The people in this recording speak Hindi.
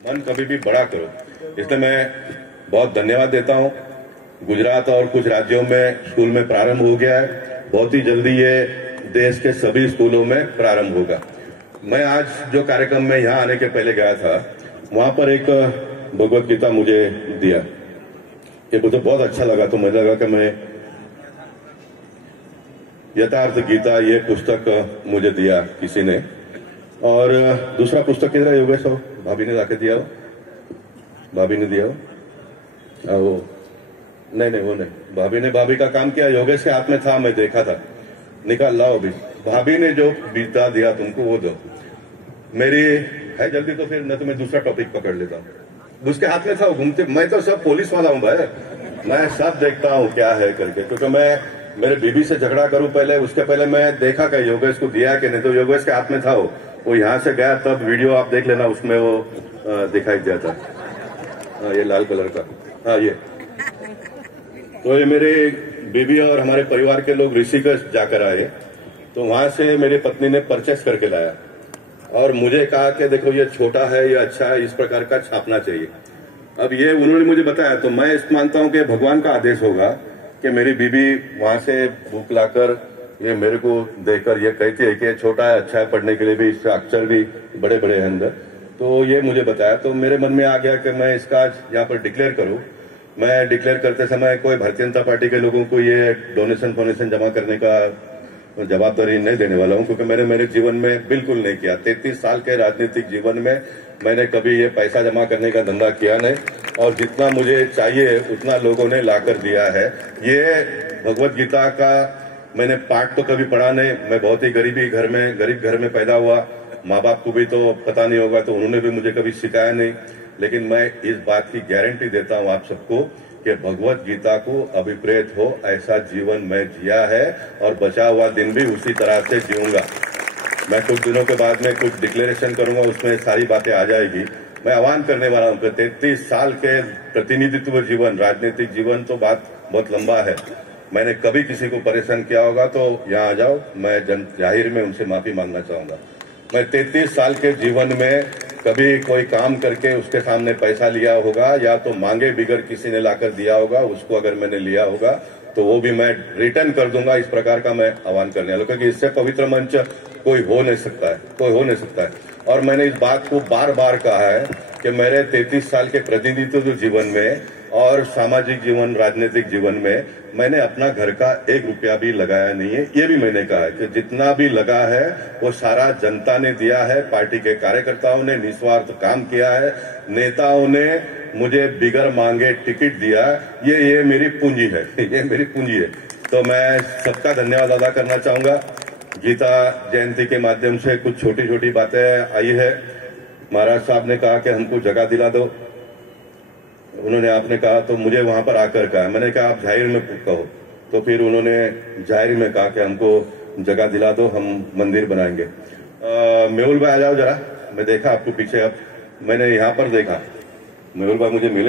मन कभी भी बड़ा करो। इसलिए मैं बहुत धन्यवाद देता हूँ। गुजरात और कुछ राज्यों में स्कूल में प्रारंभ हो गया है, बहुत ही जल्दी ये देश के सभी स्कूलों में प्रारंभ होगा। मैं आज जो कार्यक्रम में यहाँ आने के पहले गया था, वहां पर एक भगवत गीता मुझे दिया, ये मुझे बहुत अच्छा लगा। तो मुझे लगा कि मैं यथार्थ गीता ये पुस्तक मुझे दिया किसी ने। और दूसरा पुस्तक किधर है योगेश? भाभी ने लाके दिया हो, भाभी ने दिया हो। वो नहीं वो नहीं, भाभी का काम किया, योगेश के हाथ में था, मैं देखा था, निकाल लाओ अभी। भाभी ने जो गीता दिया तुमको वो दो। मेरी है जल्दी तो फिर न तो मैं दूसरा टॉपिक पकड़ लेता हूँ। उसके हाथ में था, वो घूमते। मैं तो सब पुलिस वाला हूँ भाई, मैं सब देखता हूँ क्या है करके, क्योंकि मैं मेरे बीबी से झगड़ा करूं पहले, उसके पहले मैं देखा कि योगेश को दिया कि नहीं। तो योगेश के हाथ में था, वो यहाँ से गया, तब वीडियो आप देख लेना, उसमें वो दिखाई दिया था। हाँ ये लाल कलर का, हाँ ये। तो ये मेरे बीबी और हमारे परिवार के लोग ऋषिकेश जाकर आए, तो वहां से मेरी पत्नी ने परचेस करके लाया और मुझे कहा कि देखो ये छोटा है, ये अच्छा है, इस प्रकार का छापना चाहिए। अब ये उन्होंने मुझे बताया, तो मैं इस मानता हूं कि भगवान का आदेश होगा कि मेरी बीबी वहां से बुक लाकर ये मेरे को देकर ये कहती है कि छोटा है, अच्छा है, पढ़ने के लिए भी, इसके अक्षर भी बड़े बड़े हैं अंदर। तो ये मुझे बताया, तो मेरे मन में आ गया कि मैं इसका यहाँ पर डिक्लेयर करूं। मैं डिक्लेयर करते समय कोई भारतीय जनता पार्टी के लोगों को ये डोनेशन जमा करने का जवाबदारी नहीं देने वाला हूं, क्योंकि मैंने मेरे जीवन में बिल्कुल नहीं किया। 33 साल के राजनीतिक जीवन में मैंने कभी ये पैसा जमा करने का धंधा किया नहीं, और जितना मुझे चाहिए उतना लोगों ने लाकर दिया है। ये भगवत गीता का मैंने पाठ तो कभी पढ़ा नहीं, मैं बहुत ही गरीब घर में पैदा हुआ, माँ बाप को भी तो पता नहीं होगा, तो उन्होंने भी मुझे कभी सिखाया नहीं। लेकिन मैं इस बात की गारंटी देता हूँ आप सबको कि भगवत गीता को अभिप्रेत हो ऐसा जीवन मैं जिया है, और बचा हुआ दिन भी उसी तरह से जीऊंगा। मैं कुछ दिनों के बाद में कुछ डिक्लेरेशन करूंगा, उसमें सारी बातें आ जाएगी। मैं आह्वान करने वाला हूं कि 33 साल के प्रतिनिधित्व जीवन, राजनीतिक जीवन तो बात बहुत लंबा है। मैंने कभी किसी को परेशान किया होगा तो यहाँ आ जाओ, मैं जाहिर में उनसे माफी मांगना चाहूंगा। मैं 33 साल के जीवन में कभी कोई काम करके उसके सामने पैसा लिया होगा, या तो मांगे बिगर किसी ने लाकर दिया होगा, उसको अगर मैंने लिया होगा तो वो भी मैं रिटर्न कर दूंगा। इस प्रकार का मैं आह्वान करने वाला हूं, क्योंकि इससे पवित्र मंच कोई हो नहीं सकता है। और मैंने इस बात को बार बार कहा है कि मेरे 33 साल के प्रतिनिधित्व जीवन में और सामाजिक जीवन, राजनीतिक जीवन में मैंने अपना घर का 1 रुपया भी लगाया नहीं है। ये भी मैंने कहा है कि जितना भी लगा है वो सारा जनता ने दिया है, पार्टी के कार्यकर्ताओं ने निस्वार्थ काम किया है, नेताओं ने मुझे बिगर मांगे टिकट दिया। ये मेरी पूंजी है, ये मेरी पूंजी है। तो मैं सबका धन्यवाद अदा करना चाहूंगा। गीता जयंती के माध्यम से कुछ छोटी छोटी बातें आई है। महाराज साहब ने कहा कि हमको जगह दिला दो, उन्होंने आपने कहा तो मुझे वहां पर आकर कहा, मैंने कहा आप जाहिर में कहो, तो फिर उन्होंने जाहिर में कहा कि हमको जगह दिला दो, हम मंदिर बनाएंगे। मेहुल भाई आ जाओ जरा, मैं देखा आपको पीछे, अब मैंने यहाँ पर देखा, मेहुल भाई मुझे मिले।